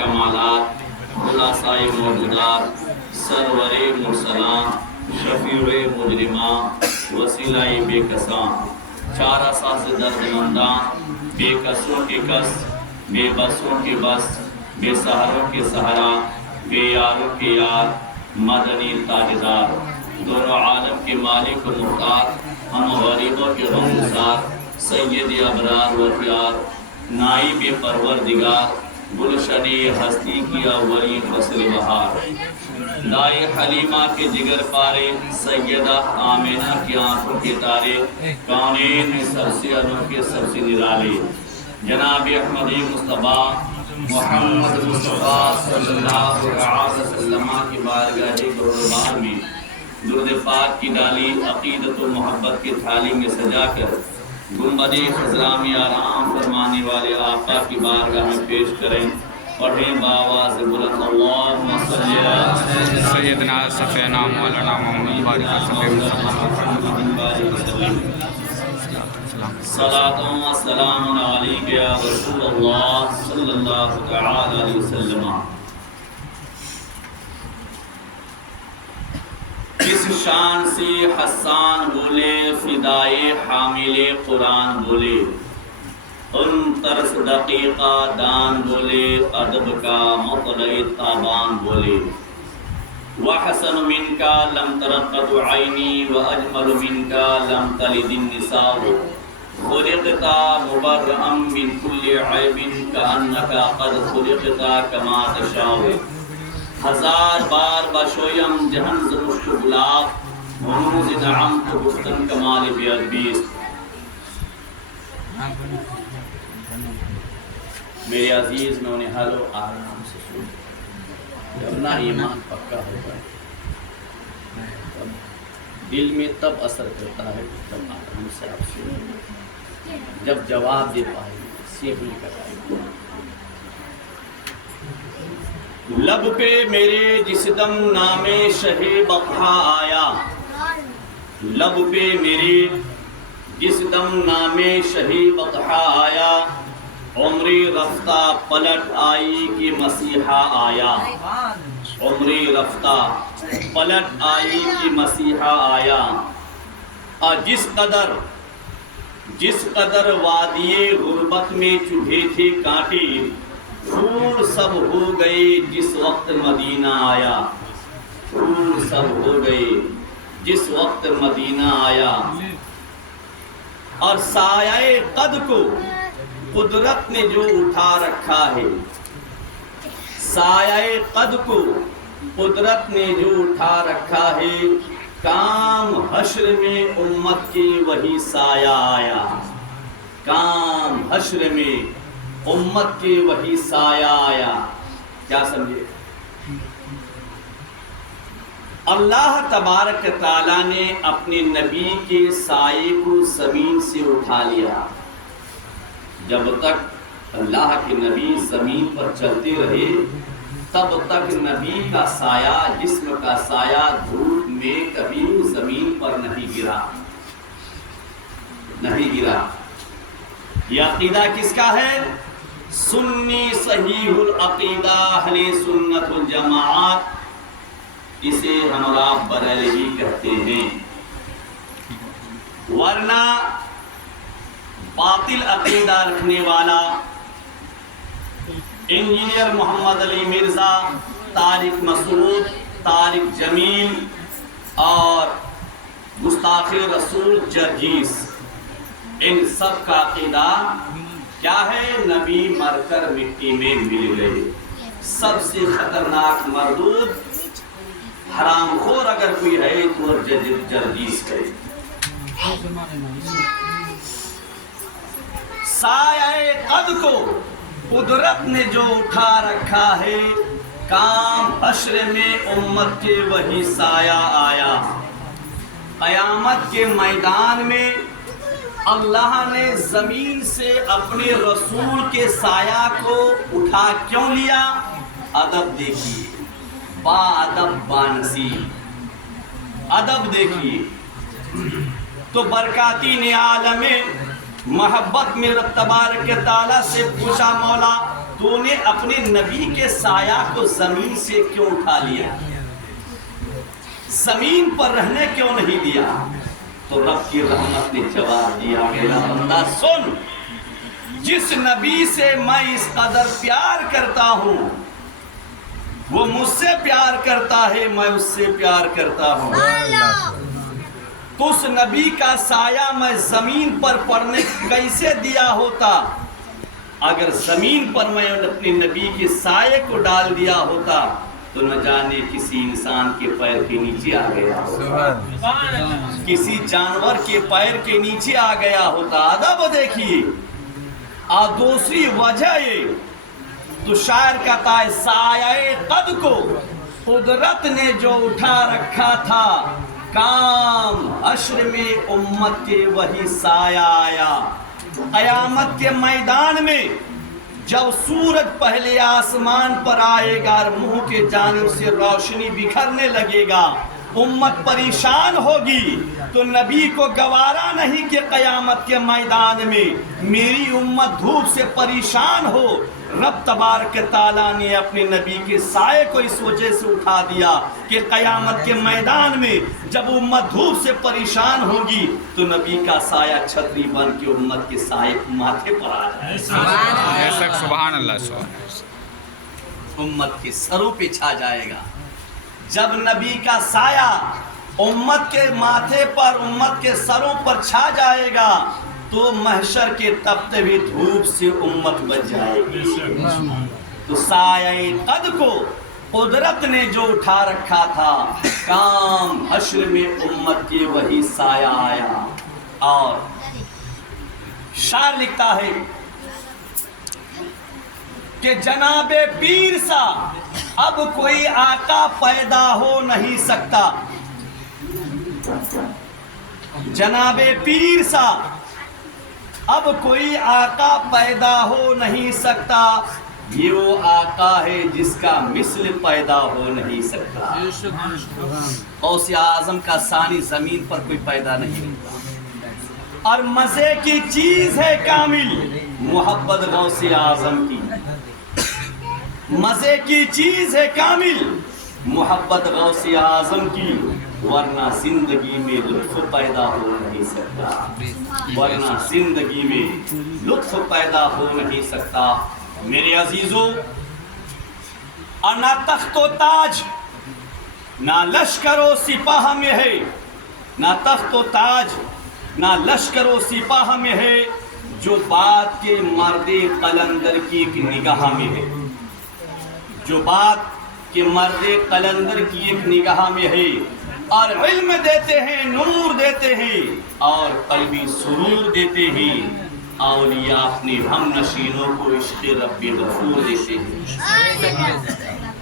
کمالات، خلاصۂ موجودات، سرور مرسلاں، شفیع مجرماں، وسیلہ بے کساں، چارہ ساز درد منداں، بے کسوں کے کس، بے بسوں کے بس، بے سہروں کے سہرا، بے یاروں کے یار، مدنی تاجدار، دونوں عالم کے مالک و مختار، ہم غریبوں کے غمگسار، سید ابرار و خیار، نائب پروردگار، گلشن ہستی کی اولین فصل بہار، دائے حلیمہ کے جگر پارے، سیدہ آمینہ کی آنکھوں کے تارے، کونین میں سب سے انوکھے سب سے نرالے، جناب احمد مصطفیٰ محمد مصطفیٰ صلی اللہ علیہ وسلم کی بارگاہ گردبار میں درود پاک کی ڈالی عقیدت و محبت کی تھالی میں سجا کر گنبد خضرا میں آرام فرمانے والے آقا کی بارگاہ میں پیش کریں، پڑھیں بآواز بلند اللہم صلی اللہ سیدنا سفینا مولانا محمد بارک وسلم صلاۃ و سلام علیک یا رسول اللہ صلی اللہ تعالی علیہ وسلم۔ اس شان سے حسان بولے، فدائے حامل قرآن بولے، ان طرز دقیقہ دان بولے، ادب کا مطلع تابان بولے، وحسن منک لم ترقد عینی واجمل منک لم تلد النساء، خلقت مبرئا من كل عیب کأنک قد خلقت کما تشاء، ہزار بار بشویم جہن ز مشک گلاب، ہنوز نعمت گفتن کمال بیادبیست۔ میرے عزیز نونہالو آرام سے سن، جب نہ ایمان پکا ہوگا دل میں تب اثر کرتا ہے تب آرام سے آپ سنیں، جب جواب دے پائے سیکھنے کا ٹائم۔ لب پہ میرے جس دم نام شہ بقا آیا، لب پہ میرے جس دم نام شہ بقا آیا، عمری رفتہ پلٹ آئی کہ مسیحا آیا، عمری رفتہ پلٹ آئی کہ مسیحا آیا، اور جس قدر وادی غربت میں چبھے تھے کانٹے، پھول سب ہو گئے جس وقت مدینہ آیا، پھول سب ہو گئے جس وقت مدینہ آیا، اور سایہ قد کو قدرت نے جو اٹھا رکھا ہے، سایہ قد کو قدرت نے جو اٹھا رکھا ہے، کام حشر میں امت کے وہی سایہ آیا، کام حشر میں امت کے وہی سایہ آیا۔ کیا سمجھے؟ اللہ تبارک تعالیٰ نے اپنے نبی کے سائے کو زمین سے اٹھا لیا، جب تک اللہ کے نبی زمین پر چلتے رہے تب تک نبی کا سایہ، جسم کا سایہ دھوپ میں کبھی زمین پر نہیں گرا، نہیں گرا۔ یہ عقیدہ کس کا ہے؟ سنی صحیح العقیدہ اہل سنت الجماعت، اسے ہم اور آپ بریلوی کہتے ہیں، ورنہ باطل عقیدہ رکھنے والا انجینئر محمد علی مرزا، طارق مسعود، طارق جمیل اور گستاخ رسول جرجیس، ان سب کا عقیدہ کیا ہے؟ نبی مر کر مٹی میں مل گئے۔ سب سے خطرناک مردود حرام خور اگر کوئی ہے تو جرجیس ہے۔ سایہ قد کو قدرت نے جو اٹھا رکھا ہے، کام حشر میں امت کے وہی سایہ آیا۔ قیامت کے میدان میں اللہ نے زمین سے اپنے رسول کے سایہ کو اٹھا کیوں لیا؟ ادب دیکھیے، با ادب با نصیب، ادب دیکھیے۔ تو برکاتی نے عالم محبت میں رب تبارک تعالیٰ سے پوچھا، مولا تو نے اپنے نبی کے سایہ کو زمین سے کیوں اٹھا لیا؟ زمین پر رہنے کیوں نہیں دیا؟ تو رب کی رحمت نے جواب دیا کہ بندہ سن، جس نبی سے میں اس قدر پیار کرتا ہوں وہ مجھ سے پیار کرتا ہے، میں اس سے پیار کرتا ہوں۔ تو اس نبی کا سایہ میں زمین پر پڑنے کیسے دیا ہوتا؟ اگر زمین پر میں اپنے نبی کے سائے کو ڈال دیا ہوتا تو نہ جانے کسی انسان کے پیر کے نیچے آ گیا ہوتا، کسی جانور کے پیر کے نیچے آ گیا ہوتا۔ ادب دیکھیے۔ اور دوسری وجہ یہ تو شاعر کہتا ہے سایہ قد کو قدرت نے جو اٹھا رکھا تھا، کام حشر میں امت کے وہی سایہ آیا۔ قیامت کے میدان میں جب سورج پہلے آسمان پر آئے گا اور منہ کے جانب سے روشنی بکھرنے لگے گا، امت پریشان ہوگی، تو نبی کو گوارا نہیں کہ قیامت کے میدان میں میری امت دھوپ سے پریشان ہو۔ رب تبارک تعالیٰ نے اپنے نبی کے سائے کو اس وجہ سے اٹھا دیا کہ قیامت کے میدان میں جب امت دھوپ سے پریشان ہوگی تو نبی کا سایہ چھتری بن کے امت کے سائے ماتھے پر آ جائے، سبحان اللہ، امت کے سروں پہ چھا جائے گا۔ جب نبی کا سایہ امت کے ماتھے پر، امت کے سروں پر چھا جائے گا تو محشر کے تپتے ہوئے دھوپ سے امت بچ جائے گی۔ تو سایہ قد کو قدرت نے جو اٹھا رکھا تھا، کام حشر میں امت کے وہی سایہ آیا۔ اور شاعر لکھتا ہے کہ جناب پیر سا اب کوئی آقا پیدا ہو نہیں سکتا، جناب پیر سا اب کوئی آقا پیدا ہو نہیں سکتا، یہ وہ آقا ہے جس کا مثل پیدا ہو نہیں سکتا۔ غوث اعظم کا ثانی زمین پر کوئی پیدا نہیں ہوتا، اور مزے کی چیز ہے کامل محبت غوث اعظم کی، مزے کی چیز ہے کامل محبت غوث اعظم کی، ورنہ زندگی میں لطف پیدا ہو نہیں سکتا، ورنہ زندگی میں لطف پیدا ہو نہیں سکتا۔ میرے عزیزوں، اور نہ تخت و تاج نہ لشکر و سپاہ میں ہے، نہ تخت و تاج نہ لشکر و سپاہ میں ہے، جو بات کے مرد قلندر کی ایک نگاہ میں ہے، جو بات کے مرد قلندر کی ایک نگاہ میں ہے، اور علم دیتے ہیں، نور دیتے ہیں، اور قلبی سرور دیتے ہیں۔ اولیاء اپنے ہم نشینوں کو عشق رب غفور دیتے ہیں۔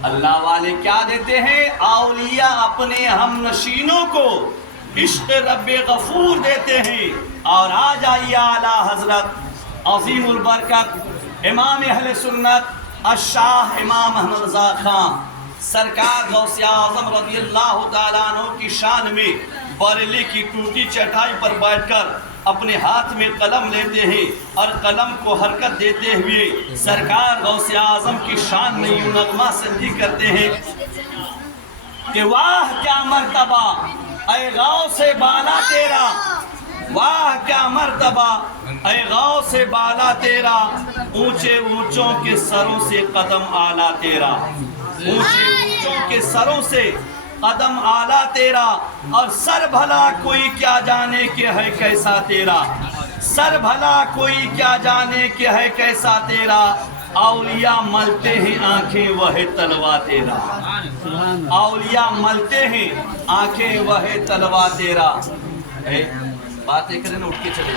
اللہ والے کیا دیتے ہیں؟ اولیاء اپنے ہم نشینوں کو عشق رب غفور دیتے ہیں۔ اور آ جائیے اعلیٰ حضرت عظیم البرکت امام اہل سنت الشاہ امام احمد رضا خان سرکار غوث اعظم رضی اللہ تعالیٰ عنہ کی شان میں بریلی کی ٹوٹی چٹائی پر بیٹھ کر اپنے ہاتھ میں قلم لیتے ہیں اور قلم کو حرکت دیتے ہوئے سرکار غوث اعظم کی شان میں یوں نغمہ سنجی کرتے ہیں کہ واہ کیا مرتبہ اے غوث بالا تیرا، واہ کیا مرتبہ اے غوث بالا تیرا، اونچے اونچوں کے سروں سے قدم اعلیٰ تیرا، اونچے اونچوں کے سروں سے قدم اعلیٰ تیرا، اور سر بھلا کوئی کیا جانے کہ ہے کیسا تیرا، سر بھلا کوئی کیا جانے کہ ہے کیسا تیرا، اولیاء ملتے ہیں آنکھیں وہ تلوا تیرا، اولیاء ملتے ہیں آنکھیں وہ تلوا تیرا۔ باتیں کریں نا، اٹھ کے چلے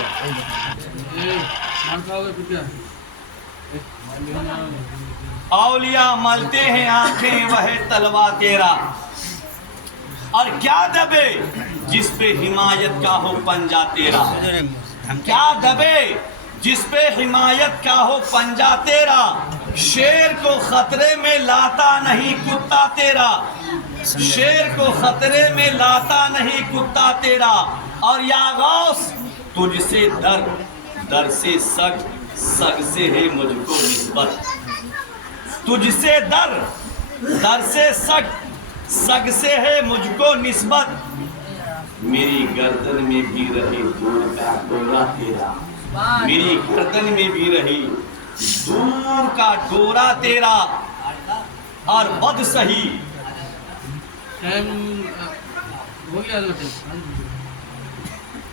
اولیاء ملتے ہیں آنکھیں وہ تلوا تیرا، اور کیا دبے جس پہ حمایت کا ہو پنجہ تیرا، کیا دبے جس پہ حمایت کا ہو پنجہ تیرا، شیر کو خطرے میں لاتا نہیں کتا تیرا، شیر کو خطرے میں لاتا نہیں کتا تیرا، اور یا غوث تجھ سے در، در سے سگ، سگ سے ہے مجھ کو نسبت، تجھ سے در سے سگ سے ہے مجھ کو نسبت، میری گردن میں بھی رہی دور کا ڈورا تیرا، میری گردن میں بھی رہی دور کا ڈورا تیرا، اور بد سہی ہو گیا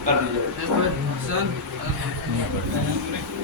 کر دیجیے۔